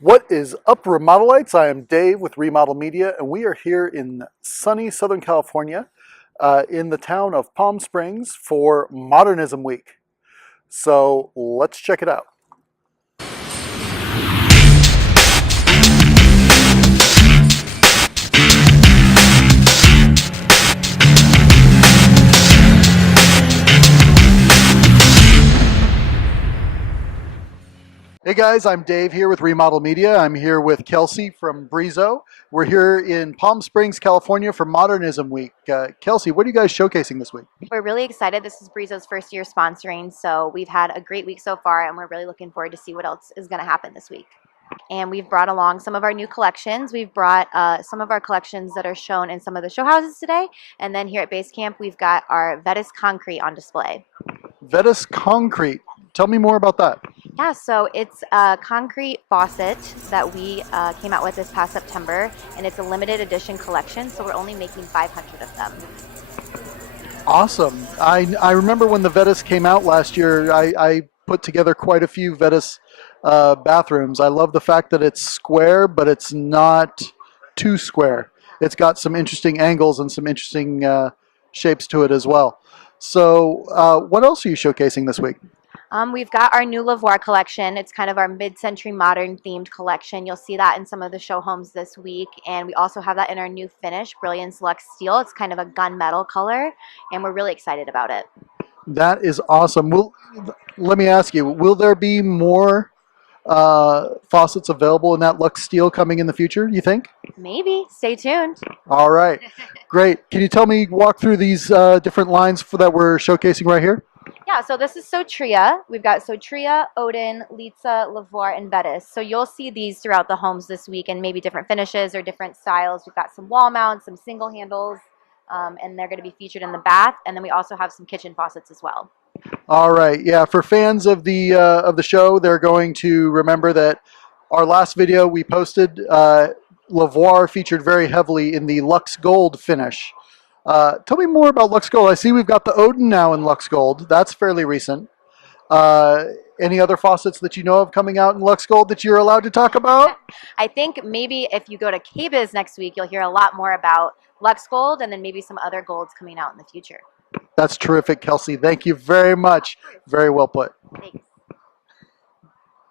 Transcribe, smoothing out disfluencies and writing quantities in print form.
What is up, Remodelites? I am Dave with Remodel Media, and we are here in sunny Southern California in the town of Palm Springs for Modernism Week. So let's check it out. Hey guys, I'm Dave here with Remodel Media. I'm here with Kelsey from Brizo. We're here in Palm Springs, California for Modernism Week. Kelsey, what are you guys showcasing this week? We're really excited. This is Brizo's first year sponsoring, so we've had a great week so far, and we're really looking forward to see what else is going to happen this week. And we've brought along some of our new collections. We've brought some of our collections that are shown in some of the show houses today, and then here at Base Camp, we've got our Vettis concrete on display. Vettis Concrete. Tell me more about that. Yeah, so it's a concrete faucet that we came out with this past September, and it's a limited edition collection, so we're only making 500 of them. Awesome. I remember when the Vettis came out last year, I put together quite a few Vettis bathrooms. I love the fact that it's square, but it's not too square. It's got some interesting angles and some interesting shapes to it as well. So what else are you showcasing this week? We've got our new Lavoir collection. It's kind of our mid-century modern themed collection. You'll see that in some of the show homes this week. And we also have that in our new finish, Brilliance Luxe Steel. It's kind of a gunmetal color, and we're really excited about it. That is awesome. Let me ask you, will there be more faucets available in that Luxe Steel coming in the future, you think? Maybe. Stay tuned. All right. Great. Can you walk through these different lines that we're showcasing right here? Yeah, so this is Sotria. We've got Sotria, Odin, Litza, Lavoir, and Vettis. So you'll see these throughout the homes this week and maybe different finishes or different styles. We've got some wall mounts, some single handles, and they're going to be featured in the bath. And then we also have some kitchen faucets as well. All right. Yeah, for fans of the show, they're going to remember that our last video we posted, Lavoir featured very heavily in the Luxe Gold finish. Tell me more about Luxe Gold. I see we've got the Odin now in Luxe Gold. That's fairly recent. Any other faucets that you know of coming out in Luxe Gold that you're allowed to talk about? I think maybe if you go to KBIS next week, you'll hear a lot more about Luxe Gold and then maybe some other golds coming out in the future. That's terrific, Kelsey. Thank you very much. Very well put. Thanks.